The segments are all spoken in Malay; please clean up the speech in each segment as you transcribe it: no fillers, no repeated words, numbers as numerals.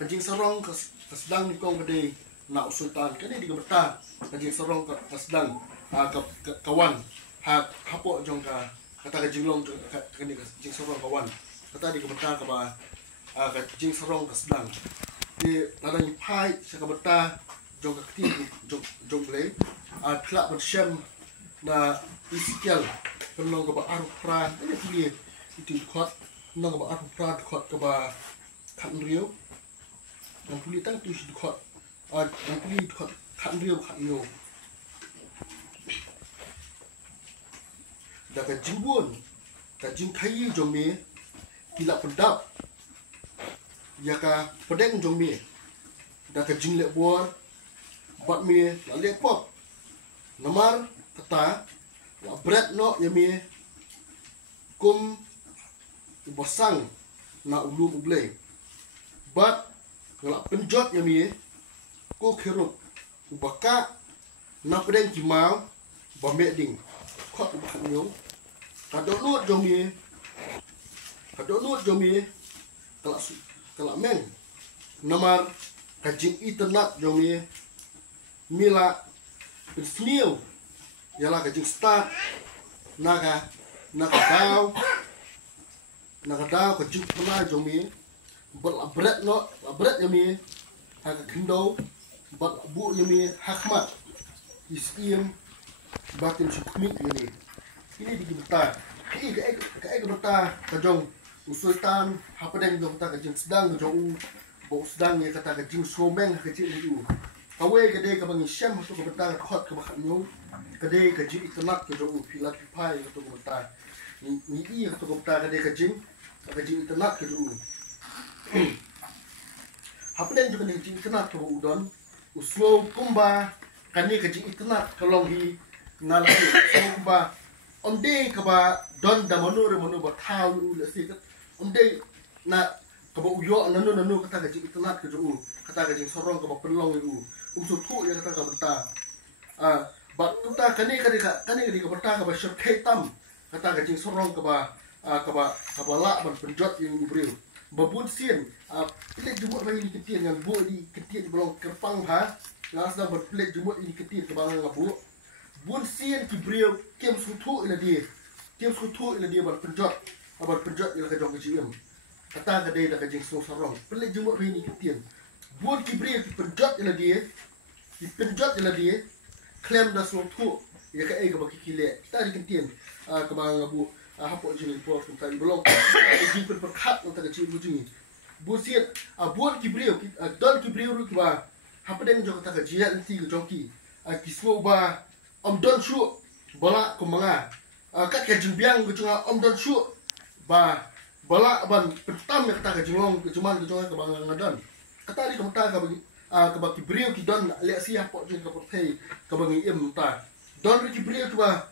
kajing sarong kasdang ni kong gede na usultan kani di gebeta kajing sarong kasdang kawan hapo jong kata kajing long kani kajing sarong kawan kata di gebeta ka ba kajing sarong kasdang di ladang pai sa gebeta jong kati jong le tlak bersem na isikial penong ka ba arupran ini pilih itu khot nong ka ba arupran khot ka ba khan riu yang pilih tang tu si khot yang pilih khot khan riu da ka jingbun ka jing khai jong me kila pendap ya ka pedeng jong me da ka jing le buar bat me la le pop namar kata la bread no ya me kum bosang na ulum ublay bat ngala penjot ya me ko kherup ubaka na pedeng kimau ba meding khot ubakhnyo kadonut jomi kala men namar kajing internet jomi mila pensnil yala kajing start naga dau kajing pernah jomi berat no berat jomi haka kendo bat bu jomi hakmat isim batin sukmik ini di gebeta ke gebeta kajong usultan hapadeng jong ta kajing sedang jong bau sedang ya kata kajing someng kajing itu kawe gede ka bangi syam to gebeta khot ka bakhnyo gede kajing itnak ke jong pilat pai to gebeta ni i to gebeta gede kajing itnak ke jong hapadeng jong kajing itnak to udon uslo kumba kani kajing itnak kalong hi nalai so kumba onde kaba don da manu ba thau le si onde na kaba uyo nanu kata gaji itnat ke ju kata gaji sorong kaba pelong u so thu ya kata kaba ta ba kuta kani ka bata kaba shortcut tam kata gaji sorong kaba la ban penjot yang ubril babun sien plek jumut bagi ni ketien yang bu di ketien belong kerpang ha ngas da plek jumut ini ketien kaba ngabu bun sien ki brio kem sutu ila dia bar penjot ila ka jong kecil kata ka dei da ka jing so sarong pele jumut rini ketien bun ki brio ki penjot ila dia klem da sutu ya ka ega baki kile ta di ketien ka bang abu hapo jing po kun tai belong jing per khat ta ka jing bujing bun sien bun ki brio don ki brio ru ki ba hapo den jong ta ka jiat nanti ka jong ki so ba om don shu bala kumanga kat ka jimbiang ku chunga om don shu ba bala ban pertam ya kata ka jingong ku cuman ku chunga ka bang ngadon kata di kata ka bagi ka baki brio ki don le sia po jing ka porthei ka bangi im ta don ri ki brio ku ba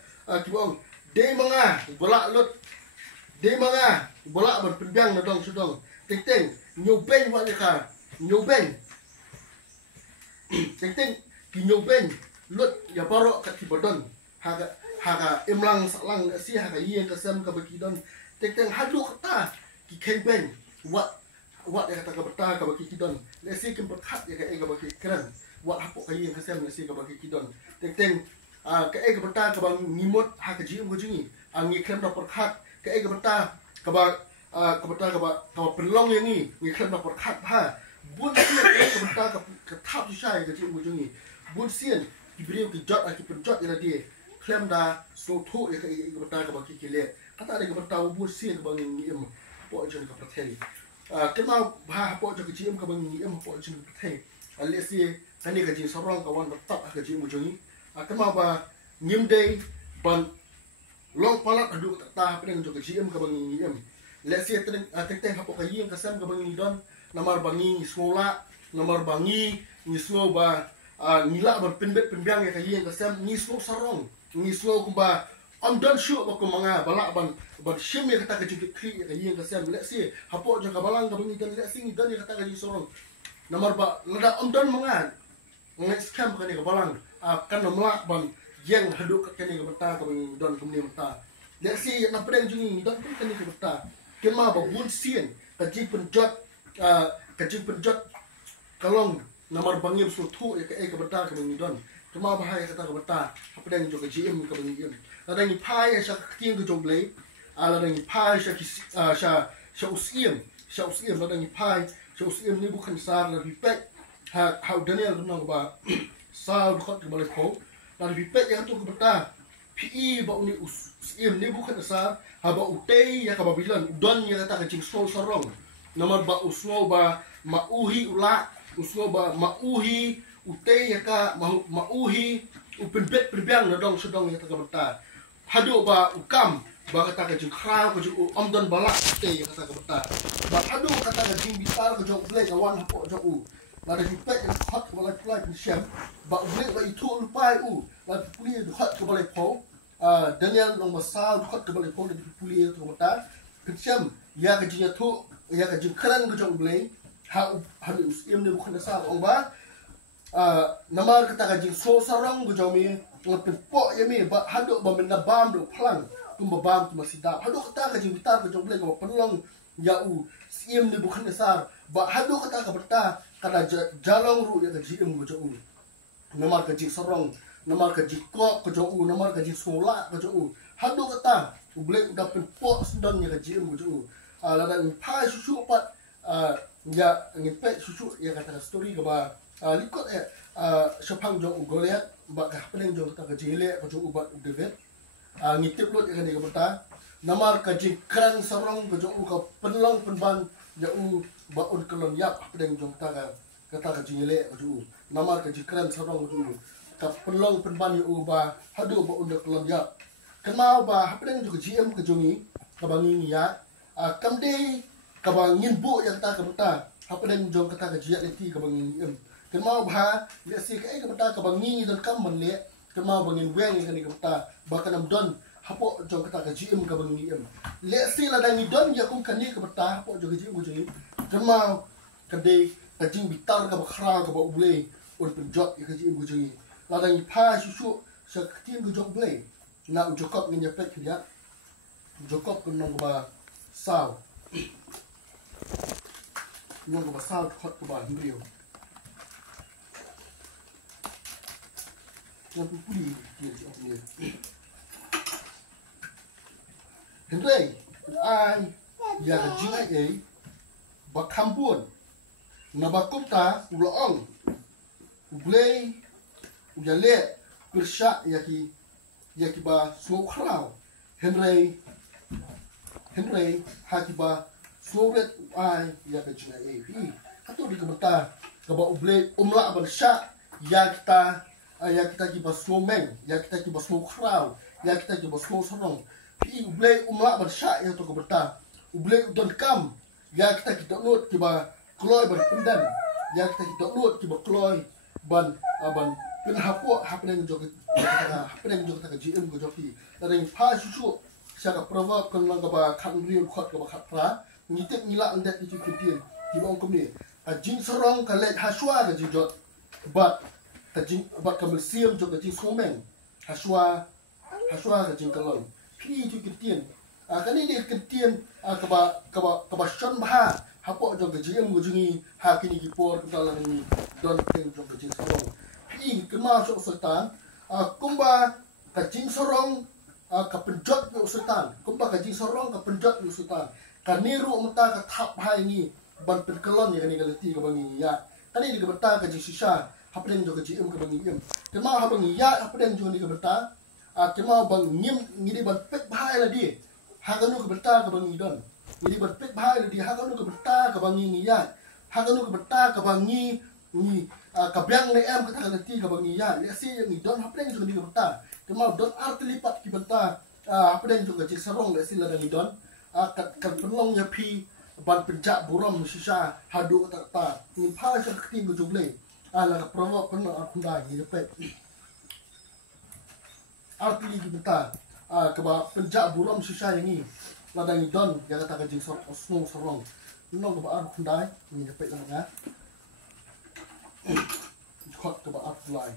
ki bong de manga bala lut de manga bala ban penbiang na dong sudong teng teng nyobeng wa ka nyobeng teng teng ki nyobeng lut ya barok kat kibodon haga imlang salang si haga yen kasam ka bakidon teng hadu kata ki keben wat ya kata ka beta ka bakidon le si kem berkhat ya ka baki kran wat hapo ka yen kasam le si ka bakidon teng ka beta ka bang nimot haga jium ko jingi angi krem da berkhat ka beta ka beta ka pelong yang ni ngi krem da berkhat ha bun si ka beta ka thap sai ka jium ko jingi bun sien Ibrahim ki jot aki penjot ila dia klem da so thu ya ka beta ka baki kile kata ada ka beta bu sien ka bangi im po jon ka prathei kema ba po jon ka jim ka bangi im po jon ka prathei ale si kani ka ji sorong ka wan tap ka ji mu jongi kema ba nyim dei ban long palat adu ta pedeng jon ka jim ka bangi im le si teng ha po ka yim ka sam ka bangi don namar bangi sekolah namar bangi ni semua ba nila bar penbiang ya kayen ka sam ni slow sarong ni slow kumba am don shoot ba kumanga bala ban shim ya kata ka jik kri ya kayen ka sam le si hapo jo ka balang ka bangi dan le si ni dan ya kata ka jik sorong namar ba lada am don manga ngai scam ka ni ka balang kan namla ban yang hadu ka ni ka bata ka bangi don kumni mata le si na pedeng jungi don ka ni ka bata kema ba bun sien ka jik penjot kalong nomor bangim sutu ya ke beta ke bangi don cuma bahaya kata ke beta apa yang juga GM ke bangi im ada yang pai ya syak ting ke jogle ada yang pai syak syak usim ada yang pai syak usim ni bukan sar lebih pek how Daniel nong ba sao khot ke balai ko lebih pek yang tu ke beta PE ba uni usim ni bukan sar haba utei ya ka babilan don ya kata ke jing sorong nomor ba usno ba mauhi ula usno ba mauhi utei ya ka mauhi upen bet perbiang na dong sedong ya ka beta hadu ba ukam ba kata ka jing khrau ka jing omdon balak utei ya kata ka beta ba hadu kata ka jing bitar ka jong blek awan hapo jong u la da pek ya hot ka balai plai ni syam ba blek ba itu lupai u la puli hot ka balai po Daniel nong masal hot ka balai po di puli ka beta syam ya ka jing tu ya ka jing kran ka jong blek ha usim ni bukan asal ong ba namar kata ka jing so sarong go jomi ngapin po yami ba hado ba men bam do plang tum bam tum sida hado kata ka jing bitar ka jong blek ba penlong ya u sim ni bukan asal ba hado kata ka berta kada jalong ru ya ka jing go jong namar ka jing sarong namar ka jing ko ka jong namar ka jing sola ka jong hado kata u blek da pen po sedon ya ka jing go jong la dan pa susu pat ya ngepek susu ya kata story ke ba likot sepang jong Goliat ba ka peneng jong ta ka jele ka jong ubat David ngitip lot ya ka beta namar ka jing kran sarong ka jong ka penlong penban ya u ba un kelon yap peneng jong ta ka kata ka jele ka jong namar ka jing kran sarong ka jong ka penlong penban ya u ba hadu ba un kelon yap kenal ba peneng jong ka GM ka jongi ka bangi ya kamde kabang bu yang ta kabata apa dan jong kata ka jiat leti kabang em kemau bha le si ka kabata kabang ni don kam man le kemau bangin weng ni kabata bakan am don hapo jong kata ka jim kabang ni em le si la dan ni don ya kum kan ni kabata hapo jong jim go jing kemau kade ka jing bitar ka khra ka ba ule un penjot ya ka jim go jing la dan pa susu sa tin go jong ble na ujokop ni ya pek ya jokop kun nong ba sao nong ba sao hot ko ba himrio nong puli dia ji ok ni hendrei ai ya ka jinga e ba kampun na ba kopta uloong ublei ujale pirsha yaki ba so khrao hendrei hakiba Soviet ai ya ka jinga e pi kato di kemata ka ba uble umla ban sha ya kita ki ba snowman ya kita ki ba snow crowd ya kita ki ba snow sarong pi uble umla ban sha ya to kemata uble don kam ya kita ki download ki ba kloy ban pendam ya kita ki download ki ba kloy ban pin hapo happening jo ka GM go jo pi da ring pa susu sya ka proverb kan lang ka ba khan riu khot ka ba khat pra ngitip ngila andet itu ketian di bawah kami jing serong kalet haswa ke jijot bat kajing bat kamelsium jo kajing somen haswa ke jing kalon pi itu ketian kani dia ketian kaba shon bah hapo jo kajing ngujungi hakini gipor kutalan ini don teng jo kajing serong pi kema so sultan kumba kajing serong kapenjot yo sultan kumba kajing serong kapenjot yo sultan kaniru mata ka thap hai ni ban pen kelon ya ni galati ka bangi ya kani di ka bata ka ji shisha hapden jo ka ji em ka bangi em kema ha bangi ya hapden jo ni ka bata kema bang ngim ngidi ban pek bahai la di ha kanu ka bata ka bangi don ngidi ban pek bahai la di ha kanu ka bata ka bangi ni ya ha kanu ka bata ka bangi ni ka byang ni em ka ta galati ka bangi ya ya si ni don hapden jo ni ka bata kema don art lipat ki bata hapden jo ka ji sarong la si la ni don kan penlong ya pi ban penjak buram sisa hadu tak ni pa sa kting go juble ala ka provo kan akunda ni repet arti di beta ka ba penjak buram sisa ini ladang don ya kata ka jing osno sorong nong ka ba akunda ni repet na khot ka ba apply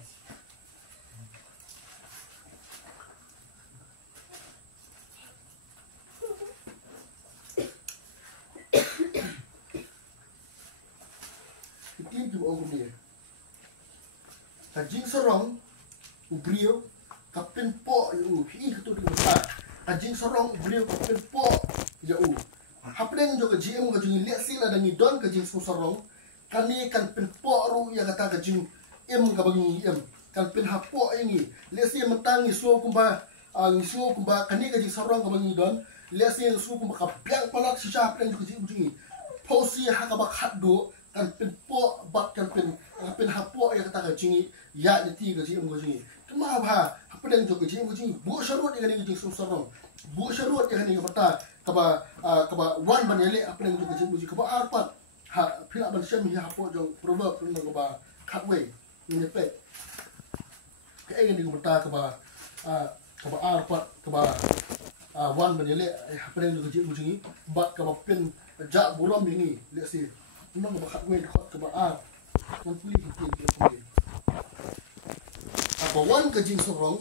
ketin ki ong kumni ka jing sorong ubrio ka pen po yu hi ketu di mata ka jing sorong ubrio ka pen po ya u hapden jo ka jing ka jing le sila dangi don ka jing sorong kani kan pen po ru ya kata ka jing ka bagi kan pen hapo ini le si mentangi so kumba ang so kumba kani ka jing sorong ka bagi don le si so kumba ka piang palak si cha hapden jo ka jing posi hakaba khaddo kan pen po bat kan pen hapo ya kata ka jing ya ni ti ka jing ka jing kema ba hapden jo ka jing bu sharut ya ni jing sorong bu sharut ya ni kata kaba wan banele hapden jo ka jing kaba arpat ha pila ban syam hi hapo jo proverb ni kaba khatwe ni pe ke ni kata kaba arpat kaba wan banele hapden jo ka jing bat kaba pen ja buram ini lihat sih nong bakat gue kot ke baa komplit itu abawan kajing sorong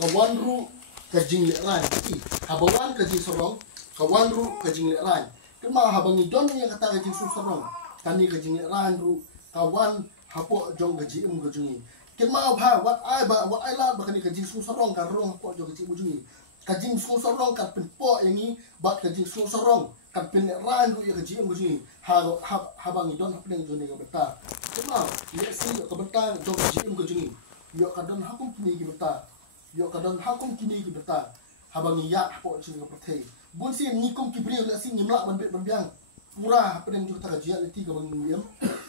kawan ru kajing lelan abawan kajing sorong kawan ru kajing lelan kema habangi don yang kata kajing sorong tani kajing lelan ru kawan hapo jong gaji gajungi kema ba wat ai la bakani kajing sorong karong hapo jong gaji gajungi kajing sorong kan penpo yang ni bat kajing sorong kan pen ran ru ya kaji gajungi habang idon hapeng jone ga beta kema ya si ka beta jong kaji gajungi yo kadon hakum kini ki beta yo kadon hakum kini ki beta habang ya hapo jone ga perthei bun si ni kum ki bri la si nimla ban bet ban pura hapeng jong ta kaji leti ga bang yem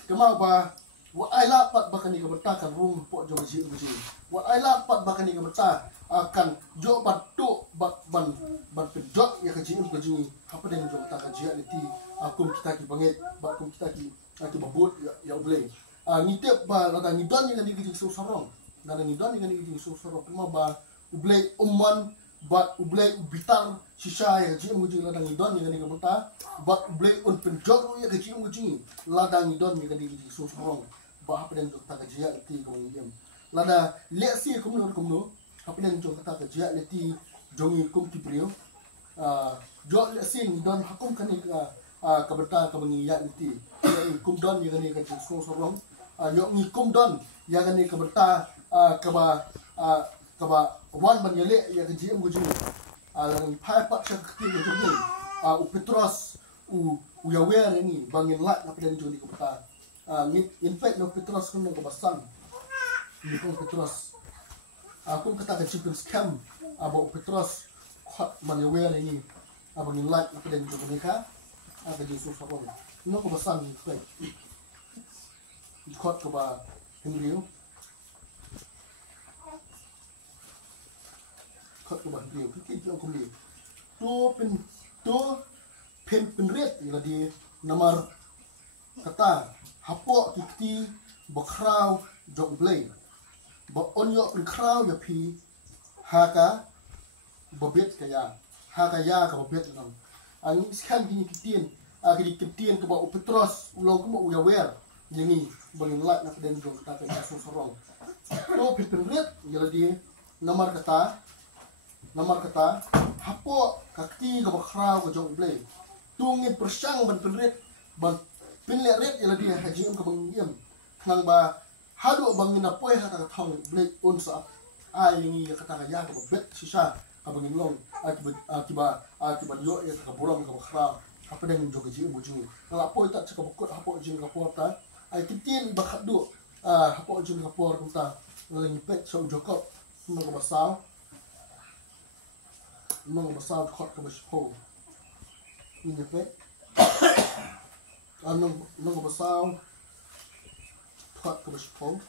kema ba wa ai la pat bakani ga beta kan rum po jong kaji gajungi wa ai la pat bakani ga beta akan jo batu ban pedot ya kaji gajungi apa dengan jom tak kaji leti akum kita ki banget bakum kita ki babut ya boleh ngitep ba lada ngidon ni kaji sorong lada ngidon ni kaji sorong kema ba ublay umman bat ublay ubitar sisa ya kaji gajungi lada ngidon ni kaji bata bat ublay un pedot ya kaji gajungi lada ngidon ni kaji sorong ba apa dengan jom tak kaji leti kawang lada leksi kumno apa yang jom kata kerja leti jongi kum kibrio jo lesing don hakum kani ka beta ka bangi ya leti kum don ya kani ka sorong yo ngi kum don ya kani ka beta ka ba wan ban yele ya ka jim guju lang pai pak sak ti guju ni petros ya wer ni bangin lat apa yang jodi ka beta in fact no petros kun ka basang ni ko petros aku kata kecil scam abo petros hot manyawer ini abo ni like apa dan juga mereka ada di susah no ko basan ni kai hot ko ba himrio hot ko ba himrio kiki ko ni to pen red ila di nomor kata hapo kiti bakrau jog blade ba onyo pen kraw ya pi haka babet kaya haka ya ka babet nang ang skan gini kitien ka ba petros ulo ko mo ya wer yingi balin lat na den jong ta ka sorong to pen ya di nomor kata hapo kakti ka ba kraw ko jong blay tungin persang ban pen red ya di haji ka bang yem nang ba hadu bangin na poy hata thong blade unsa ai ni kata ya ka bet sisa ka bangin long akiba yo ya ka buram ka khra apa dengan jogi ji buju kala poy ta ka bukut hapo jin ka porta ai kitin ba khadu hapo jin ka por kunta ngin pet so jokop mo ka basal khot ka baspo ni pet anong ka basal khot ka baspo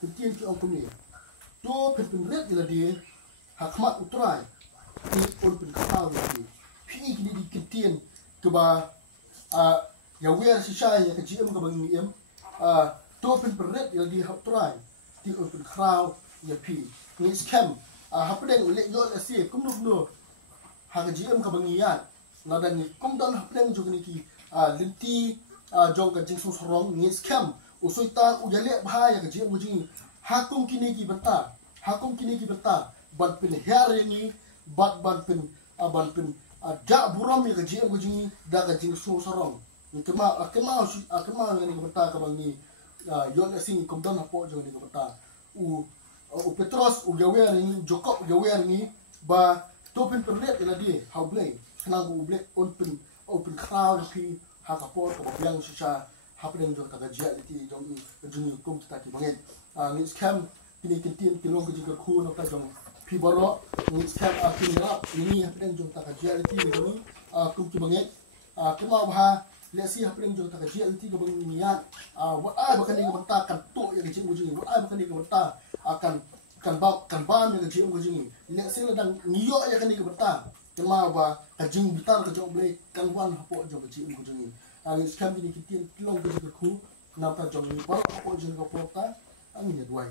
kitin ki ong kumni to pen red ila di hakmat utrai ni on pen kau ni pi ni di kitin ke ba ya wer si shay ya kajim ka bang ni to pen red ila di utrai ti on pen kau ya pi ni scam hapden le yo la si kum no ha kajim ka bang yan ladan ni kum don hapden jo ni ki linti jong ka jing sorong ni scam usuita ujale bahaya ke jing ujing hakum kini ki beta ban pin her ni ban pin ada buram ya gaji yang gaji da gaji so sorong akema ni kata ka bang ni yon sing komdan hapo jo ni kata u Petros u gawer ni Jacob gawer ni ba topin perlet ila di how blay kana u blay open crowd pi ha ka por ko yang sha happening jo ta gaji ti jong ni kum ta ki banget ni scam kini kintin kilong gaji ka khu no ta jong pi baro ni scam kini rap ini happening jo ta gaji ti ni kum ki banget kema ba lesi happening jo ta gaji ti ka bang niat what bakal ni ka kan tu ya gaji ujung what bakal ni ka akan kan ba ni gaji ujung lesi ladang niyo ya kan ni ka kema ba kajing bitar ka jong blay kan wan hapo jo gaji ujung ni scam ni kintin kilong gaji ka khu na ta jong ni baro hapo jo ka porta angin ya duai